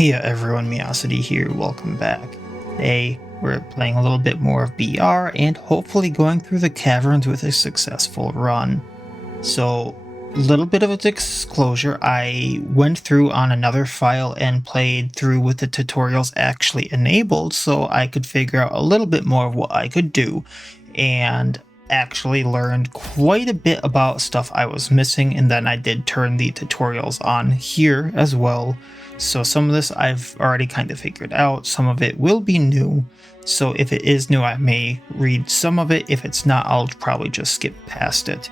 Hey everyone, Miacidae here, welcome back. Today, we're playing a little bit more of BR and hopefully going through the Caverns with a successful run. So, a little bit of a disclosure, I went through on another file and played through with the tutorials actually enabled so I could figure out a little bit more of what I could do, and actually learned quite a bit about stuff I was missing, and then I did turn the tutorials on here as well. So some of this I've already kind of figured out, some of it will be new, so if it is new I may read some of it, if it's not I'll probably just skip past it.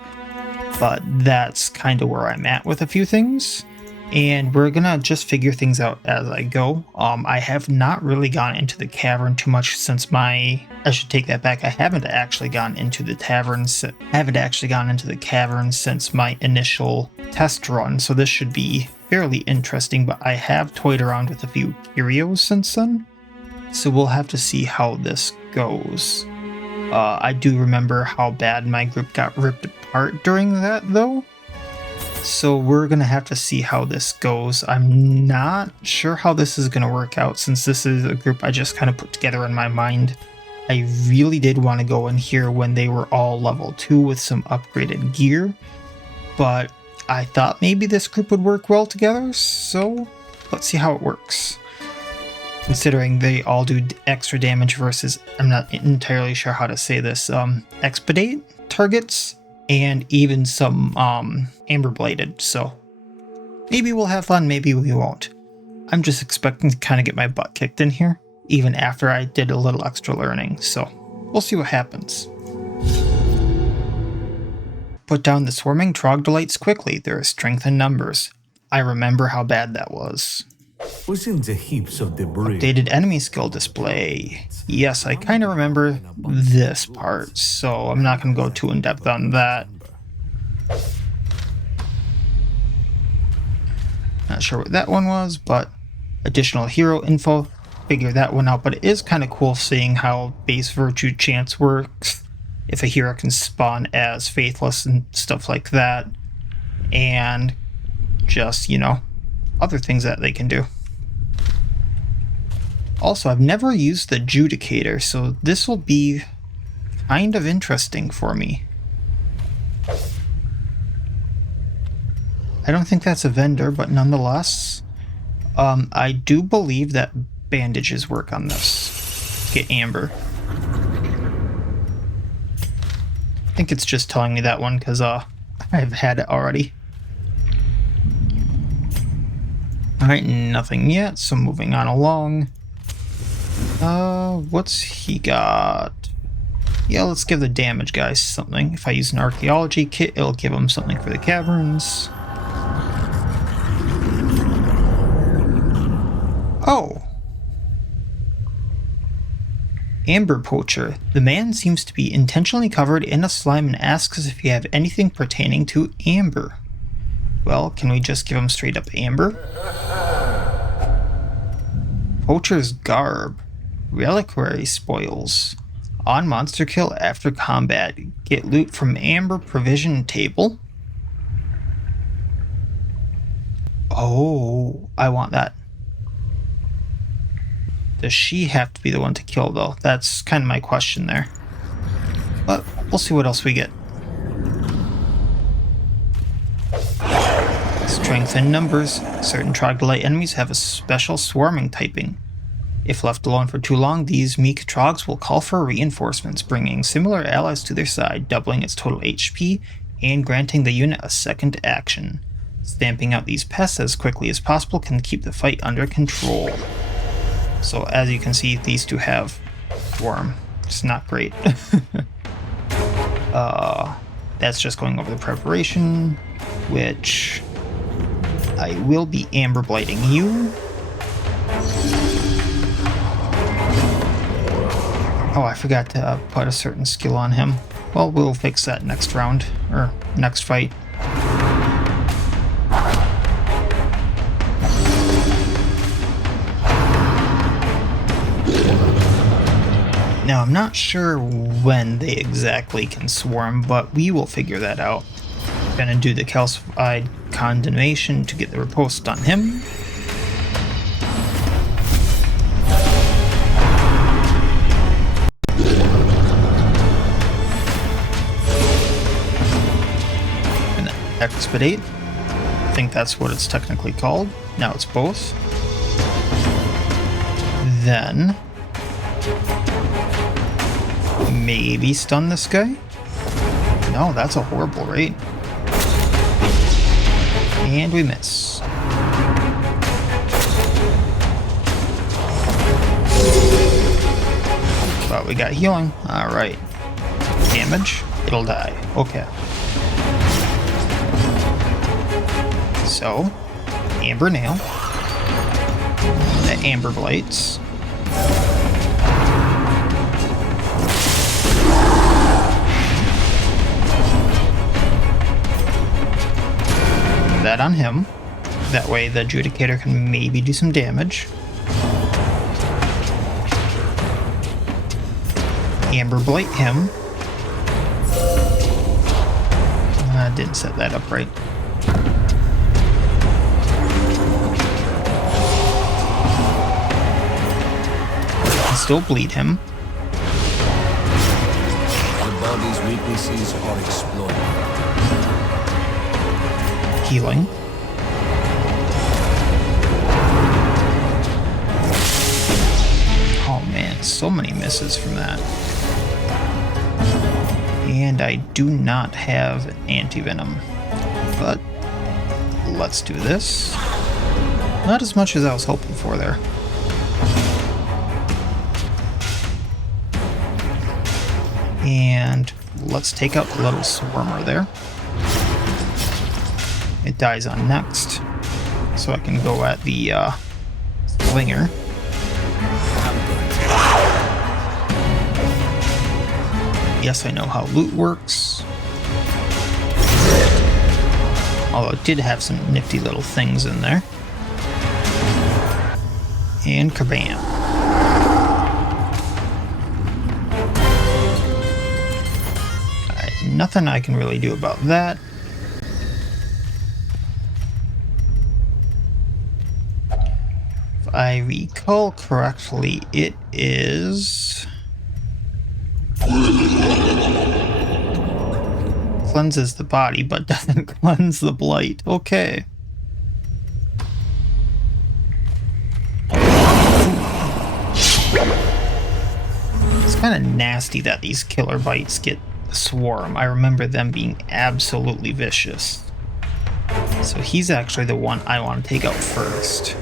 But that's kind of where I'm at with a few things, and we're gonna just figure things out as I go. I have not really gone into the cavern too much since I should take that back, I haven't actually gone into the cavern since my initial test run, so this should be fairly interesting, but I have toyed around with a few curios since then, so we'll have to see how this goes. I do remember how bad my group got ripped apart during that though, so we're gonna have to see how this goes. I'm not sure how this is gonna work out since this is a group I just kind of put together in my mind. I really did want to go in here when they were all level 2 with some upgraded gear, but I thought maybe this group would work well together, so let's see how it works. Considering they all do extra damage versus, I'm not entirely sure how to say this, expedite targets, and even some amber bladed, so maybe we'll have fun, maybe we won't. I'm just expecting to kind of get my butt kicked in here, even after I did a little extra learning, so we'll see what happens. Put down the swarming troglodytes quickly, there is strength in numbers. I remember how bad that was. Within the heaps of debris. Updated enemy skill display. Yes, I kind of remember this part, so I'm not going to go too in depth on that. Not sure what that one was, but additional hero info. Figure that one out, but it is kind of cool seeing how base virtue chance works. If a hero can spawn as faithless and stuff like that, and just, you know, other things that they can do. Also, I've never used the Judicator, so this will be kind of interesting for me. I don't think that's a vendor, but nonetheless, I do believe that bandages work on this. Get amber. I think it's just telling me that one because I've had it already. Alright, nothing yet, so moving on along. What's he got? Yeah, let's give the damage guy something. If I use an archaeology kit, it'll give him something for the caverns. Oh! Amber Poacher. The man seems to be intentionally covered in a slime and asks if you have anything pertaining to amber. Well, can we just give him straight up amber? Poacher's Garb. Reliquary spoils. On monster kill after combat. Get loot from amber provision table. Oh, I want that. Does she have to be the one to kill though? That's kind of my question there. But we'll see what else we get. Strength in numbers. Certain troglodyte enemies have a special swarming typing. If left alone for too long, these meek trogs will call for reinforcements, bringing similar allies to their side, doubling its total HP, and granting the unit a second action. Stamping out these pests as quickly as possible can keep the fight under control. So as you can see, these two have swarm. It's not great. That's just going over the preparation, which I will be amber blighting you. Oh, I forgot to put a certain skill on him. Well, we'll fix that next round, or next fight. Now, I'm not sure when they exactly can swarm, but we will figure that out. Gonna do the calcified condemnation to get the riposte on him. Expedite. I think that's what it's technically called. Now it's both. Then maybe stun this guy? No, that's a horrible rate. And we miss. But we got healing. Alright. Damage? It'll die. Okay. So, Amber Nail. The Amber Blights. That on him. That way the Adjudicator can maybe do some damage. Amber Blight him. I didn't set that up right. Still bleed him. The body's weaknesses are exploited. Healing. Oh man, so many misses from that. And I do not have anti-venom. But let's do this. Not as much as I was hoping for there. And let's take out the little swarmer there. It dies on next. So I can go at the slinger. Yes, I know how loot works. Although it did have some nifty little things in there. And kabam. Nothing I can really do about that. If I recall correctly, it is... cleanses the body, but doesn't cleanse the blight. Okay. It's kind of nasty that these killer bites get swarm. I remember them being absolutely vicious. So he's actually the one I want to take out first.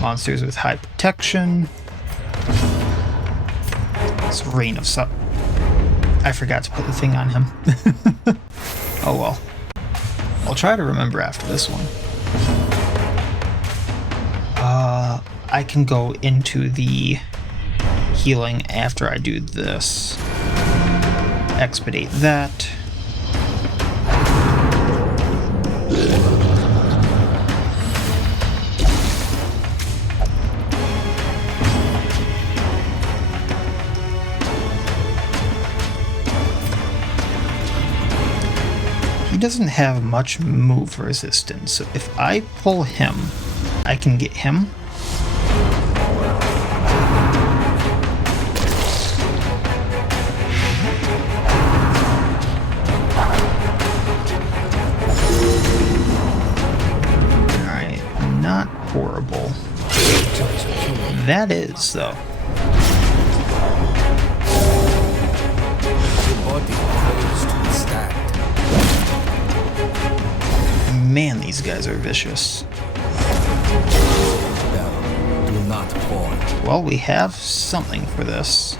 Monsters with high protection. It's Rain of Sun. I forgot to put the thing on him. Oh well. I'll try to remember after this one. I can go into the healing after I do this. Expedite that. He doesn't have much move resistance, so if I pull him, I can get him. Alright, not horrible. That is, though. Man, these guys are vicious. Do not fall. Well, we have something for this.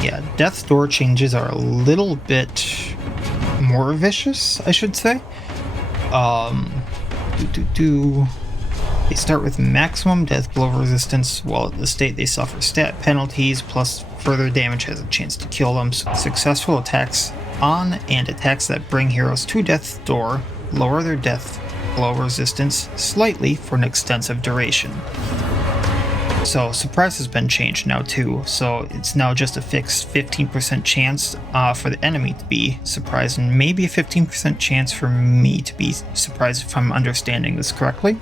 Yeah, Death's Door changes are a little bit more vicious, I should say. They start with maximum death blow resistance, while at the state they suffer stat penalties, plus further damage has a chance to kill them. So successful attacks on and attacks that bring heroes to Death's Door lower their death blow resistance slightly for an extensive duration. So surprise has been changed now too, so it's now just a fixed 15% chance for the enemy to be surprised, and maybe a 15% chance for me to be surprised if I'm understanding this correctly.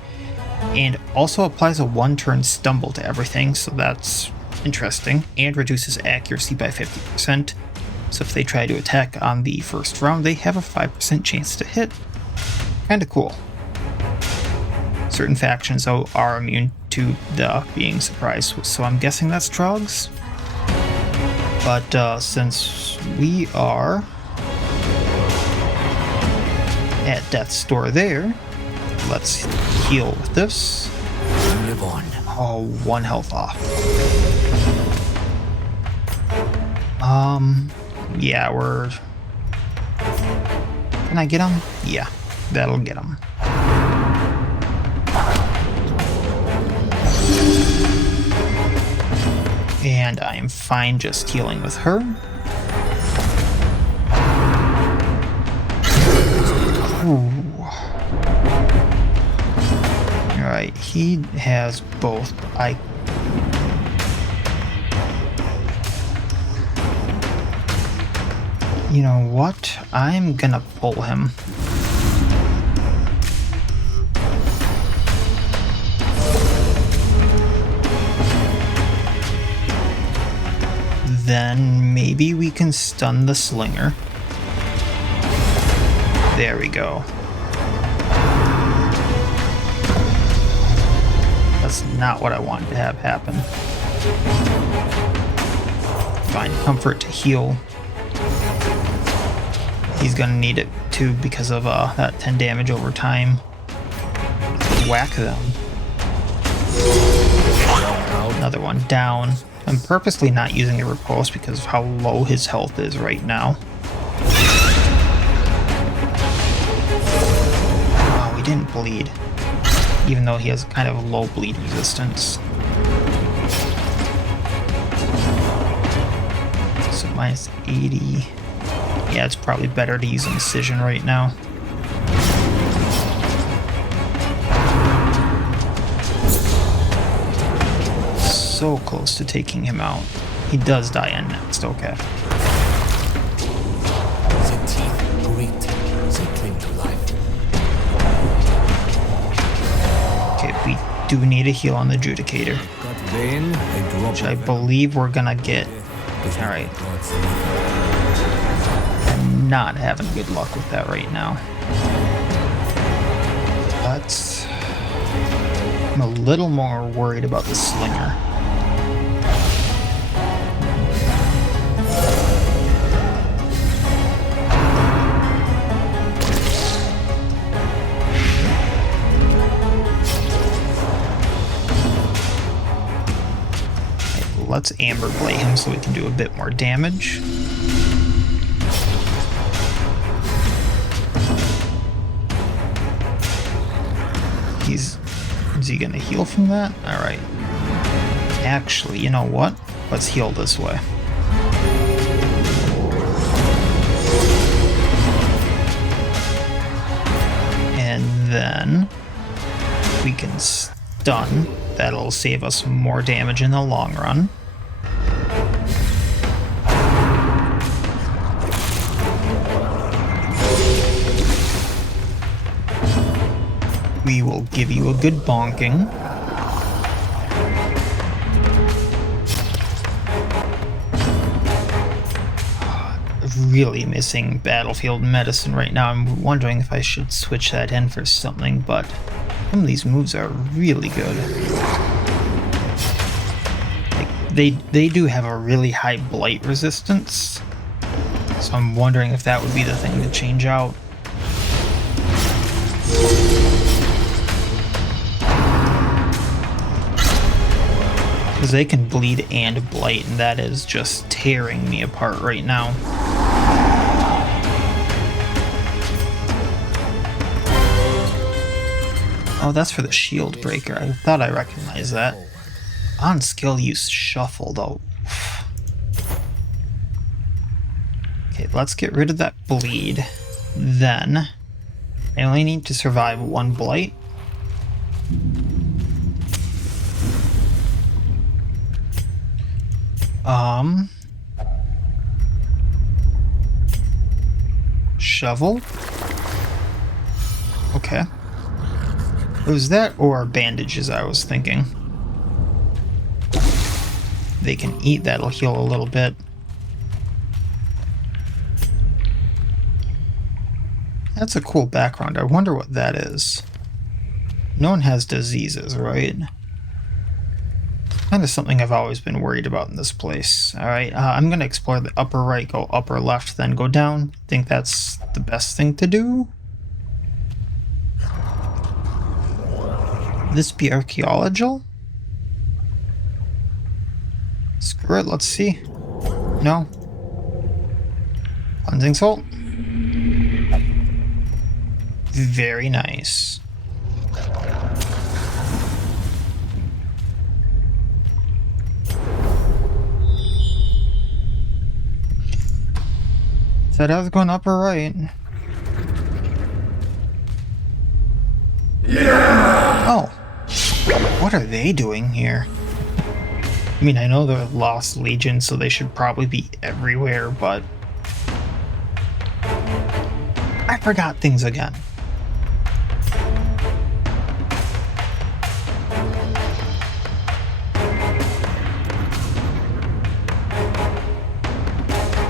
And also applies a 1-turn stumble to everything, so that's interesting, and reduces accuracy by 50%. So if they try to attack on the first round, they have a 5% chance to hit. Kinda cool. Certain factions, though, are immune to the being surprised, so I'm guessing that's Trogs. But since we are at Death's Door there, let's heal with this. Live on. Oh, 1 health off. Yeah, we're... Can I get him? Yeah, that'll get him. And I am fine just healing with her. Ooh. Alright, he has both. You know what? I'm gonna pull him. Then maybe we can stun the slinger. There we go. That's not what I wanted to have happen. Find comfort to heal. He's gonna need it too because of that 10 damage over time. Whack them. Another one down. I'm purposely not using a riposte because of how low his health is right now. Oh, he didn't bleed. Even though he has kind of low bleed resistance. So minus 80. Yeah, it's probably better to use Incision right now. So close to taking him out. He does die in next, okay. The teeth great. They cling to life. Okay, we do need a heal on the Judicator. Which I believe we're gonna get. Alright. I'm not having good luck with that right now. But I'm a little more worried about the Slinger. Let's Amber Blade him so we can do a bit more damage. Is he gonna heal from that? Alright. Actually, you know what? Let's heal this way. And then we can stun. That'll save us more damage in the long run. We will give you a good bonking. Really missing battlefield medicine right now. I'm wondering if I should switch that in for something, but some of these moves are really good. Like, they do have a really high blight resistance, so I'm wondering if that would be the thing to change out. Because they can bleed and blight, and that is just tearing me apart right now. Oh, that's for the shield breaker. I thought I recognized that. On skill use shuffle, though. Okay, let's get rid of that bleed. Then, I only need to survive 1 blight. Shovel? Okay. Was that or bandages I was thinking? They can eat, that'll heal a little bit. That's a cool background. I wonder what that is. No one has diseases, right? Kind of something I've always been worried about in this place. Alright, I'm going to explore the upper right, go upper left, then go down. Think that's the best thing to do? This be archaeological? Screw it, let's see. No. Cleansing salt. Very nice. Said I was going upper right. Yeah. Oh. What are they doing here? I mean, I know they're Lost Legion, so they should probably be everywhere, but I forgot things again.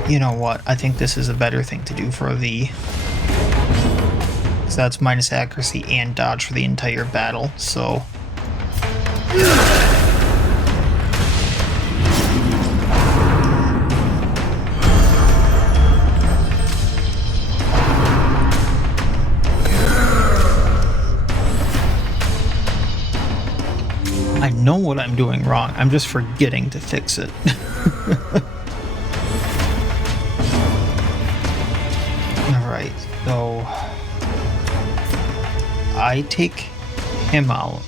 You know what? I think this is a better thing to do for the... because that's minus accuracy and dodge for the entire battle, so... I know what I'm doing wrong, I'm just forgetting to fix it. Alright, so... I take him out.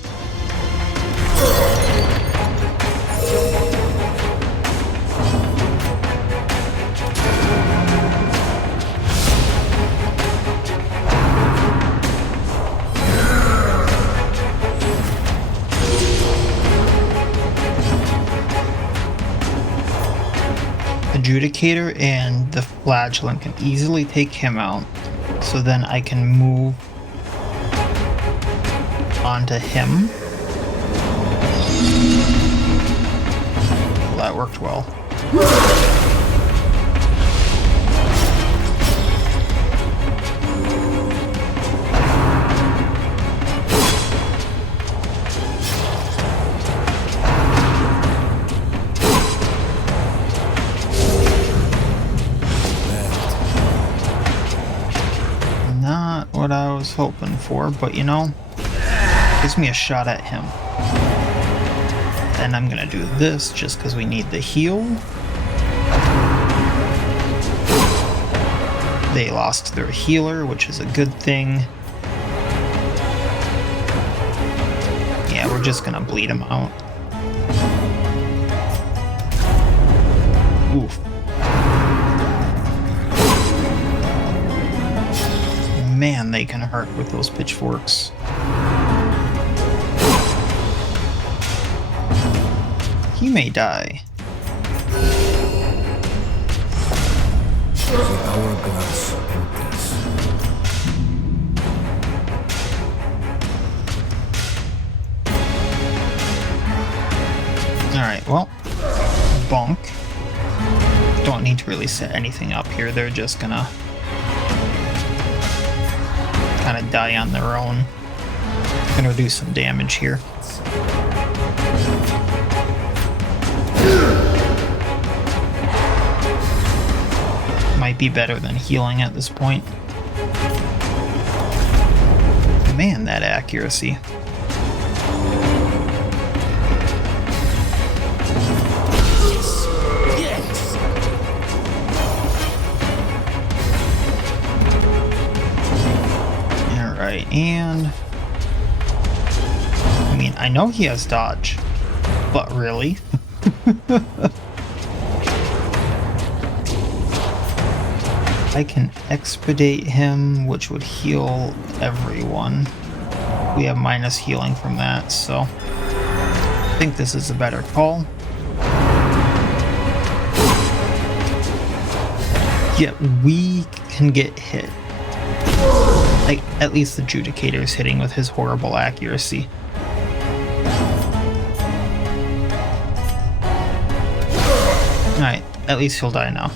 Adjudicator and the Flagellant can easily take him out, so then I can move onto him. Well, that worked well. Not what I was hoping for, but you know, gives me a shot at him. Then I'm gonna do this just because we need the heal. They lost their healer, which is a good thing. Yeah, we're just gonna bleed him out. Oof. Man, they can hurt with those pitchforks. He may die. The hourglass empties. Alright, well, bonk. Don't need to really set anything up here, they're just gonna kind of die on their own. Gonna do some damage here. Might be better than healing at this point. Man, that accuracy. Yes. Alright, and... I mean, I know he has dodge, but really? I can expedite him, which would heal everyone. We have minus healing from that, so I think this is a better call. Yet we can get hit. Like, at least the Adjudicator is hitting with his horrible accuracy. Alright, at least he'll die now.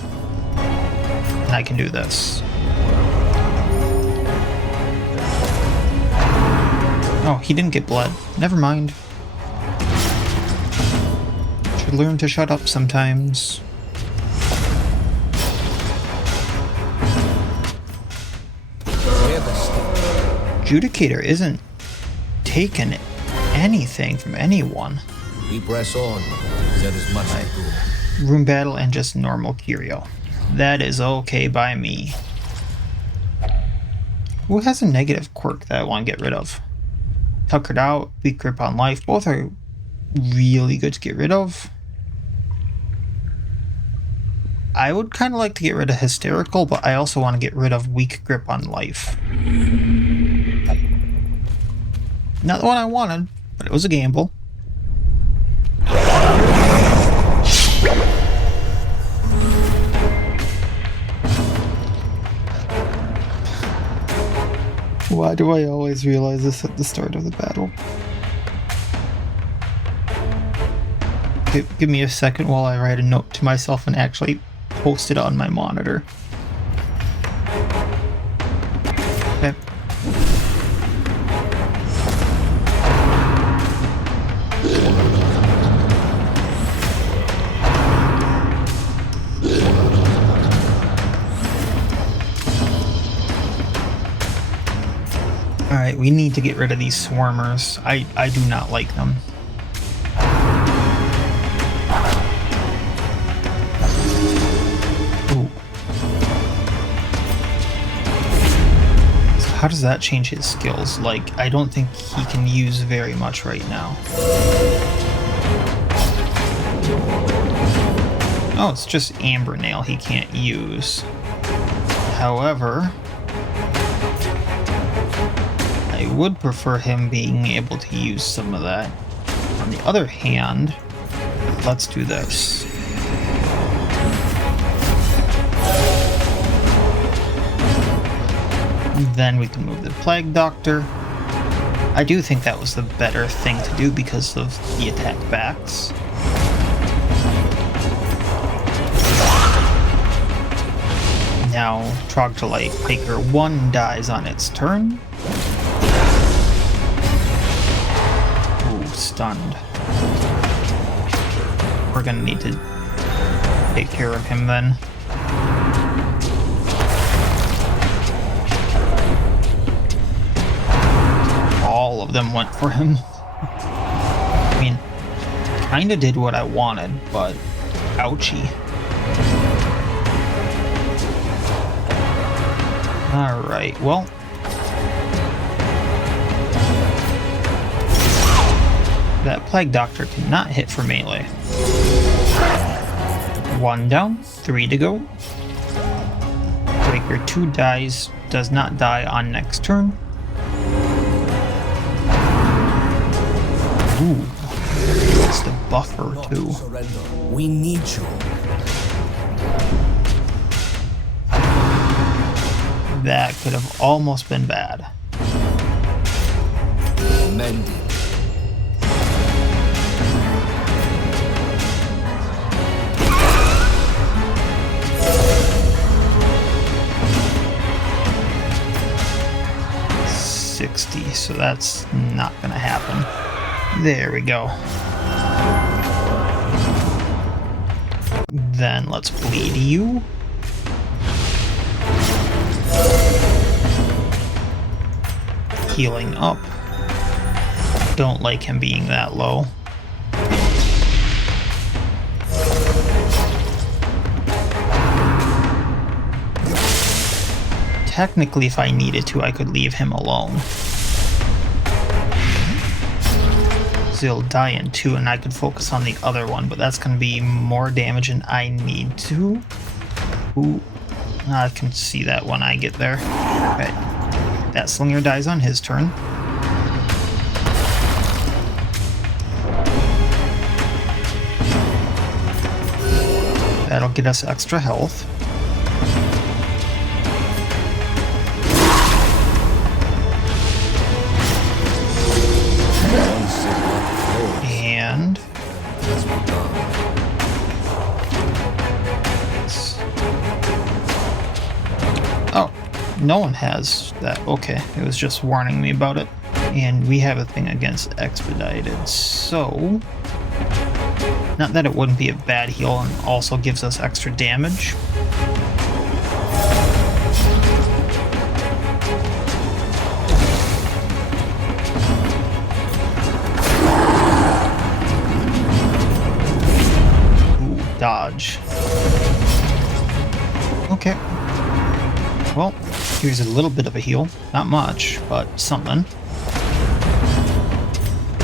And I can do this. Oh, he didn't get blood. Never mind. Should learn to shut up sometimes. Judicator isn't taking anything from anyone. We press on. There is much to do. Room battle and just normal curio. That is okay by me. Who has a negative quirk that I want to get rid of? Tuckered out, weak grip on life. Both are really good to get rid of. I would kind of like to get rid of hysterical, but I also want to get rid of weak grip on life. Not the one I wanted, but it was a gamble. Why do I always realize this at the start of the battle? Give me a second while I write a note to myself and actually post it on my monitor. Okay. Alright, we need to get rid of these swarmers. I do not like them. Ooh. So how does that change his skills? Like, I don't think he can use very much right now. Oh, it's just Amber Nail he can't use. However, I would prefer him being able to use some of that. On the other hand, let's do this. And then we can move the Plague Doctor. I do think that was the better thing to do because of the attack backs. Now, Troglodyte Piker 1 dies on its turn. Stunned. We're gonna need to take care of him then. All of them went for him. I mean, kinda did what I wanted, but ouchie. Alright, well. That Plague Doctor cannot hit for melee. 1 down, 3 to go. Breaker 2 dies, does not die on next turn. Ooh, it's the buffer too. We need you. That could have almost been bad. Mending. So that's not gonna happen. There we go. Then let's bleed you. Healing up. Don't like him being that low. Technically, if I needed to, I could leave him alone. He'll die in 2 and I could focus on the other one, but that's going to be more damage than I need to. Ooh, I can see that when I get there. Okay, that Slinger dies on his turn. That'll get us extra health. Oh, no one has that. Okay, it was just warning me about it. And we have a thing against expedited, so not that it wouldn't be a bad heal and also gives us extra damage. Ooh, dodge. Okay. Well, here's a little bit of a heal. Not much, but something.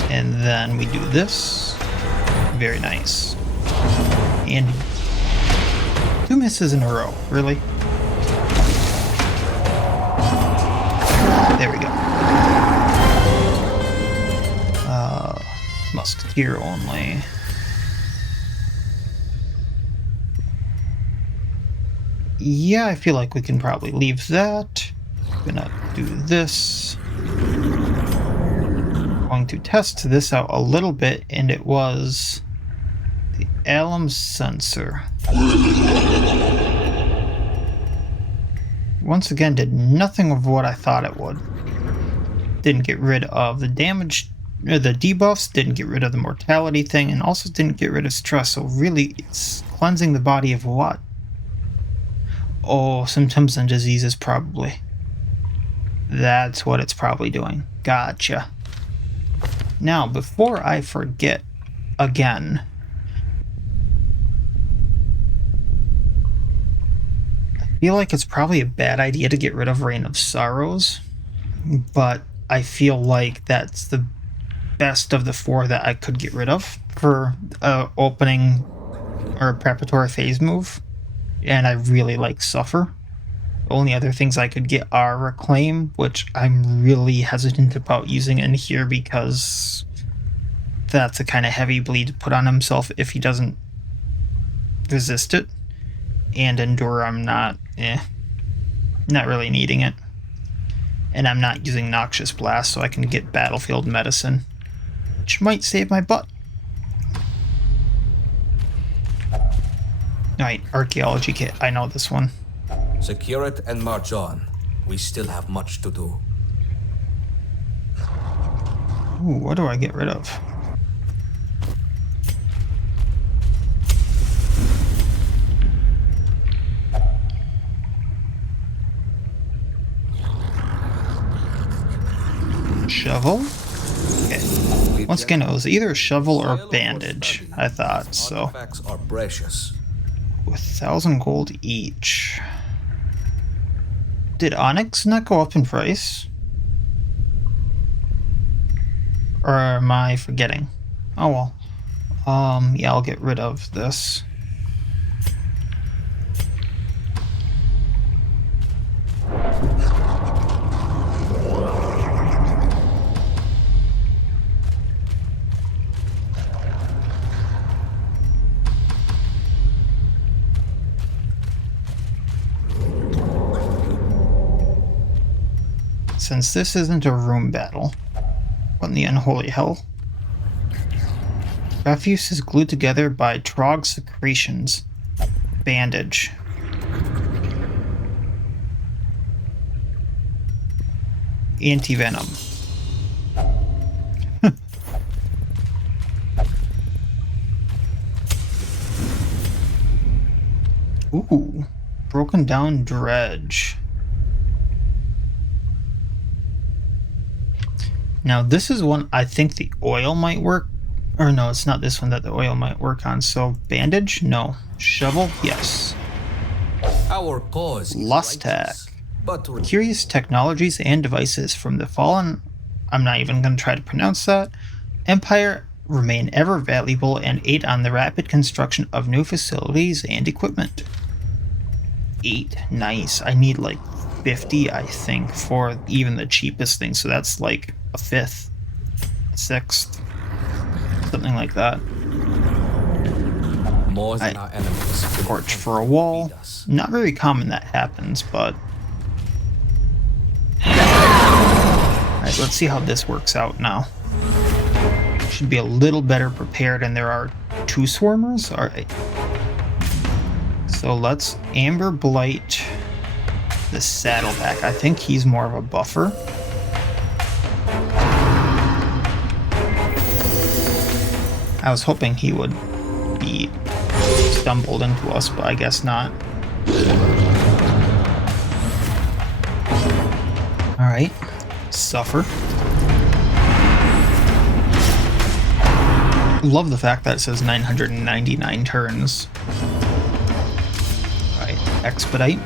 And then we do this. Very nice. And 2 misses in a row. Really? There we go. Musketeer only. Yeah, I feel like we can probably leave that. Gonna do this. Going to test this out a little bit, and it was the alum sensor. Once again, did nothing of what I thought it would. Didn't get rid of the damage, or the debuffs, didn't get rid of the mortality thing, and also didn't get rid of stress. So really, it's cleansing the body of what? Oh, symptoms and diseases, probably. That's what it's probably doing. Gotcha. Now, before I forget again, I feel like it's probably a bad idea to get rid of Reign of Sorrows, but I feel like that's the best of the 4 that I could get rid of for opening or a preparatory phase move. And I really like Suffer. The only other things I could get are Reclaim, which I'm really hesitant about using in here because that's a kind of heavy bleed to put on himself if he doesn't resist it. And Endure, I'm not really needing it. And I'm not using Noxious Blast, so I can get Battlefield Medicine, which might save my butt. Alright, Archaeology Kit. I know this one. Secure it and march on. We still have much to do. Ooh, what do I get rid of? Shovel? Okay. Once again, it was either a shovel or bandage, I thought, so. Artifacts are precious. With 1,000 gold each. Did Onyx not go up in price? Or am I forgetting? Oh well. Yeah, I'll get rid of this. Since this isn't a room battle, what in the unholy hell? Refuse is glued together by Trog secretions. Bandage. Anti-venom. Ooh. Broken down dredge. Now this is one I think the oil might work. Or no, it's not this one that the oil might work on. So bandage? No. Shovel? Yes. Our cause is Lustak. righteous, but Curious technologies and devices from the fallen, I'm not even going to try to pronounce that, Empire remain ever valuable and aid on the rapid construction of new facilities and equipment. 8. Nice. I need like 50, I think, for even the cheapest thing. So that's like a 5th, 6th, something like that. more than our enemies. Torch for a wall. Not very common that happens, but... Alright, let's see how this works out now. Should be a little better prepared, and there are 2 swarmers? Alright. So let's Amber Blight the Saddleback. I think he's more of a buffer. I was hoping he would be stumbled into us, but I guess not. Alright. Suffer. Love the fact that it says 999 turns. Alright. Expedite.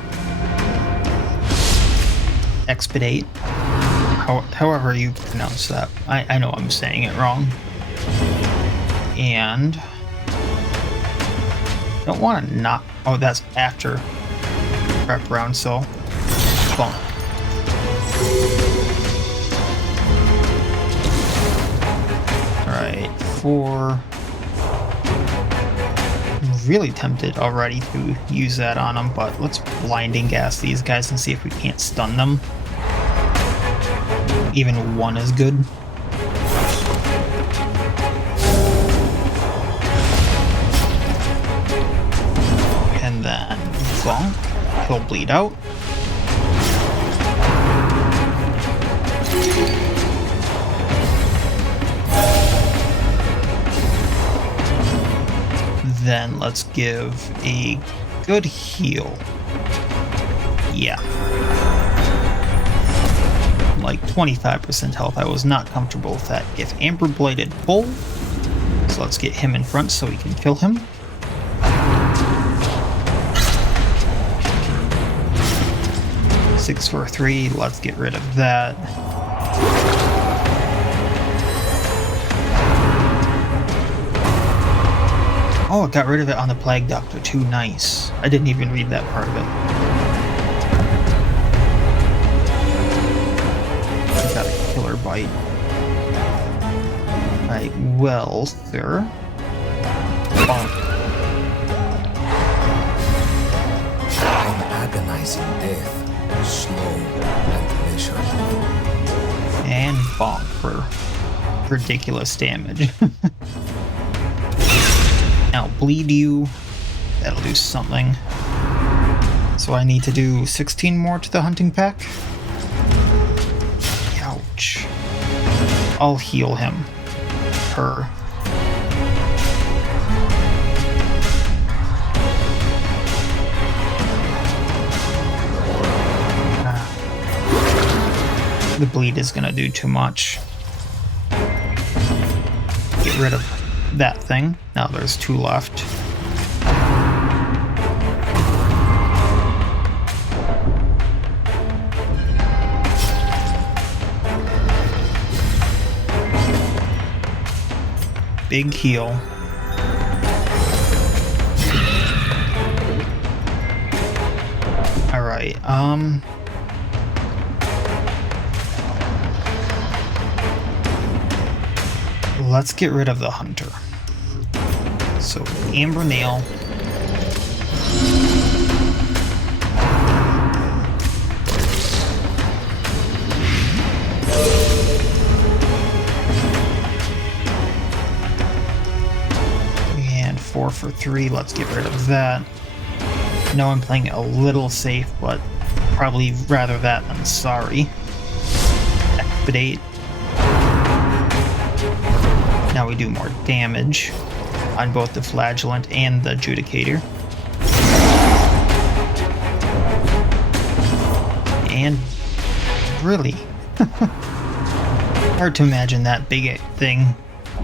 Expedite. However you pronounce that. I know I'm saying it wrong. And don't want to not. Oh, that's after prep round, so bump. Alright, 4. I'm really tempted already to use that on them, but let's blinding gas these guys and see if we can't stun them. Even 1 is good. And then bonk. He'll bleed out. Then let's give a good heal. Yeah. Like 25% health. I was not comfortable with that. If Amber Bladed Bull. So let's get him in front so we can kill him. Six for 3. Let's get rid of that. Oh, it got rid of it on the Plague Doctor too. Nice. I didn't even read that part of it. I got a killer bite. Right, well, sir. Bonk. An agonizing death, slow and measured. And bonk for ridiculous damage. Now bleed you. That'll do something. So I need to do 16 more to the hunting pack. Ouch. I'll heal him. Her. The bleed is gonna do too much. Get rid of that thing. Now there's 2 left. Big heal. Alright, let's get rid of the hunter. So, Amber Nail. And 4 for 3, let's get rid of that. I know I'm playing it a little safe, but probably rather that than sorry. Expedite. Now we do more damage on both the Flagellant and the Judicator. And really, hard to imagine that big thing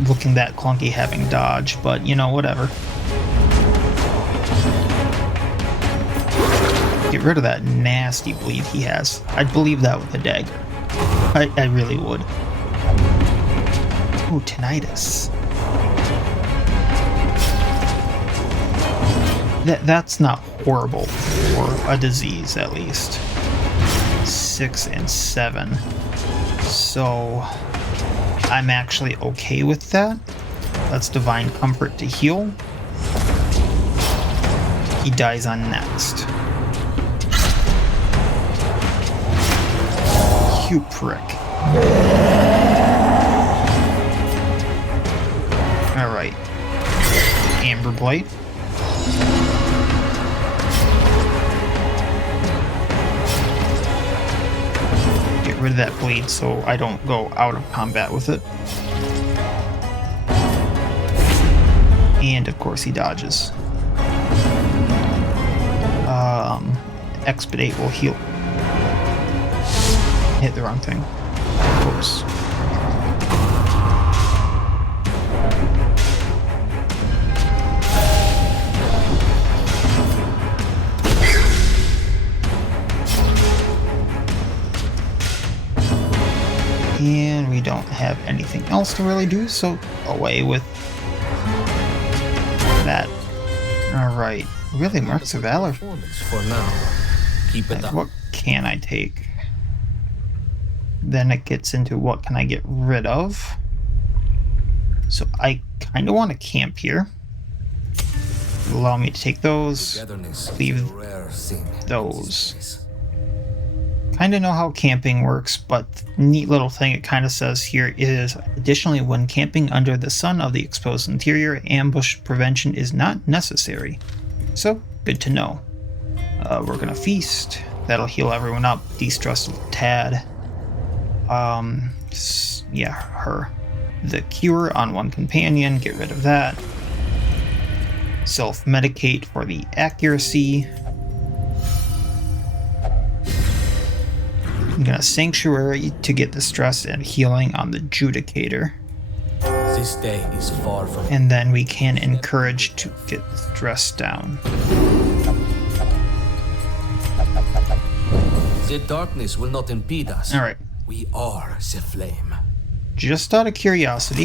looking that clunky having dodge, but you know, whatever. Get rid of that nasty bleed he has. I'd believe that with a dagger. I really would. Oh, tinnitus. That's not horrible for a disease, at least. 6 and 7. So I'm actually okay with that. That's Divine Comfort to heal. He dies on next. You prick. Alright. Amber Blight. Get rid of that bleed so I don't go out of combat with it. And of course he dodges. Expedite will heal. Hit the wrong thing. Oops. And we don't have anything else to really do, so away with that. Alright. Really, Marks of Valor. For now. Keep it up. What can I take? Then it gets into what can I get rid of. So I kind of want to camp here. Allow me to take those. Leave those. Kind of know how camping works, but neat little thing it kind of says here is, additionally, when camping under the sun of the exposed interior, ambush prevention is not necessary. So, good to know. We're gonna feast. That'll heal everyone up. De-stress a tad. Yeah, her. The cure on one companion, get rid of that. Self-medicate for the accuracy. I'm gonna Sanctuary to get the stress and healing on the Judicator. This day is far from. And then we can encourage to get stress down. The darkness will not impede us. Alright. We are the flame. Just out of curiosity,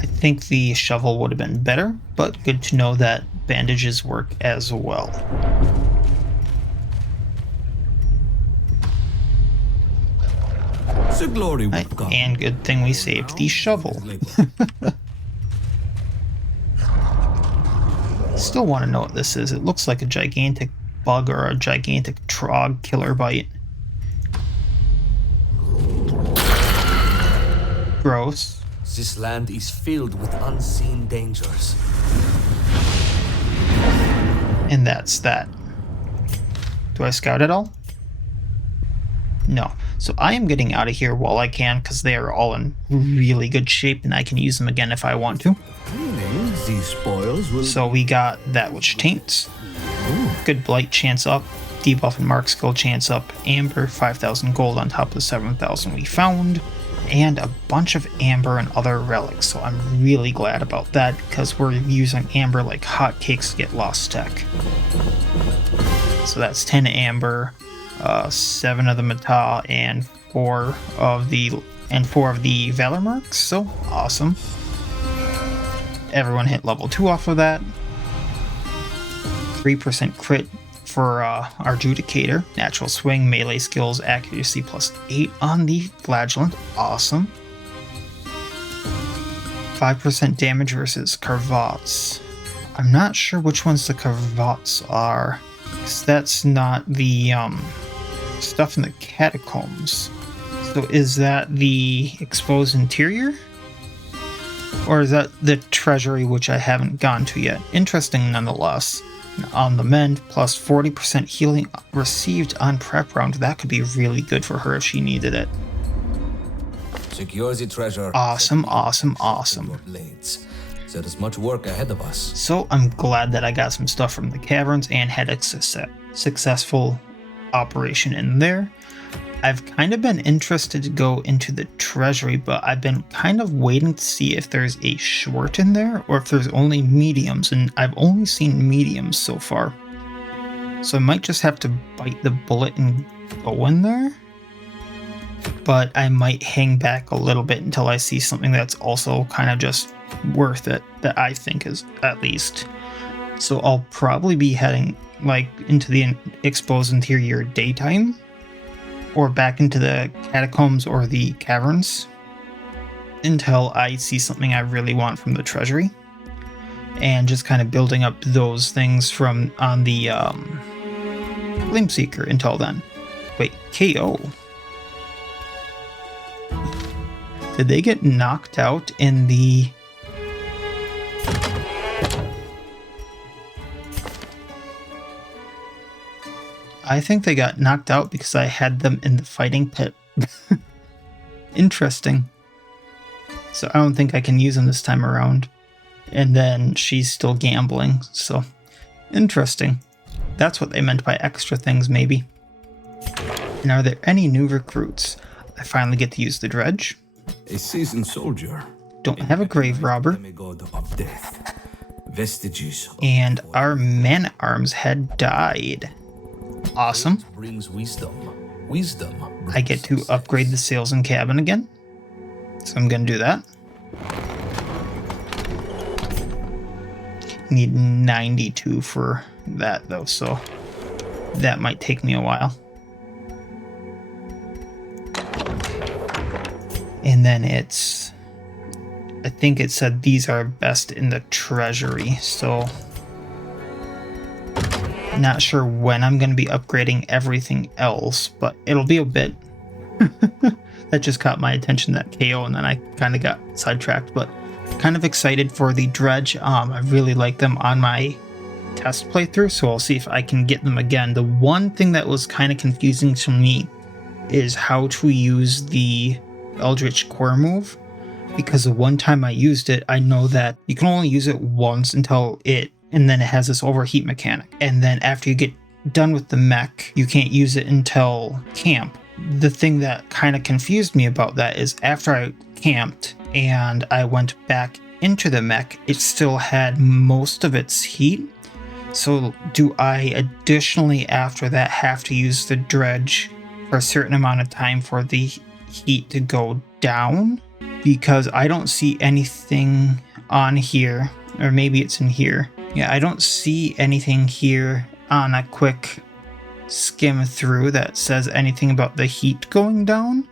I think the shovel would have been better, but good to know that bandages work as well. The glory will come. And good thing we saved the shovel. Still want to know what this is. It looks like a gigantic bug or a gigantic trog killer bite. Gross. This land is filled with unseen dangers. And that's that. Do I scout at all? No. So I am getting out of here while I can, because they are all in really good shape and I can use them again if I want to. These spoils will... So we got that which taints. Good blight chance up. Debuff and mark skill chance up. Amber, 5,000 gold on top of the 7,000 we found. And a bunch of amber and other relics. So I'm really glad about that, because we're using amber like hotcakes to get lost tech. So that's 10 amber. 7 of the Mata and 4 of the Valor marks, so awesome. Everyone hit level 2 off of that. 3% crit for our Judicator. Natural swing, melee skills, accuracy +8 on the Flagellant, awesome. 5% damage versus Carvots. I'm not sure which ones the Carvots are, because that's not the stuff in the catacombs. So is that the exposed interior? Or is that the treasury, which I haven't gone to yet? Interesting nonetheless. On the mend, plus 40% healing received on prep round. That could be really good for her if she needed it. Secure the treasure. Awesome, awesome, awesome. There is much work ahead of us. So I'm glad that I got some stuff from the caverns and had a successful operation in there. I've kind of been interested to go into the treasury, but I've been kind of waiting to see if there's a short in there or if there's only mediums, and I've only seen mediums so far. So I might just have to bite the bullet and go in there. But I might hang back a little bit until I see something that's also kind of just worth it, that I think is, at least. So I'll probably be heading like into the exposed interior daytime, or back into the catacombs or the caverns until I see something I really want from the treasury, and just kind of building up those things from on the Flame Seeker until then. Wait, KO. Did they get knocked out in the... I think they got knocked out because I had them in the fighting pit. Interesting. So I don't think I can use them this time around. And then she's still gambling, so interesting. That's what they meant by extra things, maybe. And are there any new recruits? I finally get to use the dredge. A seasoned soldier. Don't have a grave robber. Demigod of death. Vestiges. And our man-at-arms had died. Awesome. Brings wisdom. Wisdom. I get to upgrade the sails and cabin again. So I'm going to do that. Need 92 for that though, so that might take me a while. And then it's, I think it said these are best in the treasury, so not sure when I'm going to be upgrading everything else, but it'll be a bit. That just caught my attention, that KO, and then I kind of got sidetracked, but kind of excited for the dredge. I really like them on my test playthrough, so I'll see if I can get them again. The one thing that was kind of confusing to me is how to use the Eldritch Core move, because the one time I used it, I know that you can only use it once until and then it has this overheat mechanic, and then after you get done with the mech, you can't use it until camp. The thing that kind of confused me about that is after I camped and I went back into the mech, it still had most of its heat. So do I additionally after that have to use the dredge for a certain amount of time for the heat to go down? Because I don't see anything on here, or maybe it's in here. Yeah, I don't see anything here on a quick skim through that says anything about the heat going down.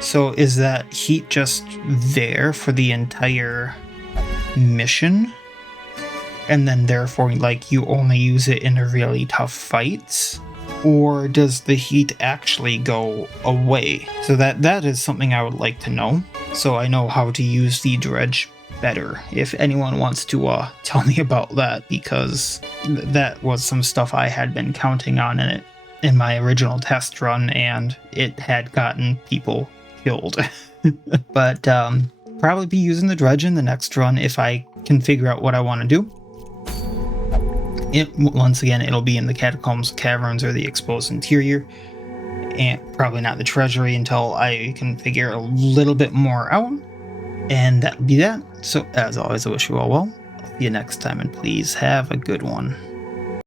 So is that heat just there for the entire mission? And then therefore, like, you only use it in really tough fights? Or does the heat actually go away? So that is something I would like to know, so I know how to use the dredge better, if anyone wants to tell me about that, because that was some stuff I had been counting on in my original test run, and it had gotten people killed. But probably be using the dredge in the next run if I can figure out what I want to do. Once again, it'll be in the catacombs, caverns, or the exposed interior, and probably not the treasury until I can figure a little bit more out. And that'll be that. So as always, I wish you all well. I'll see you next time, and please have a good one.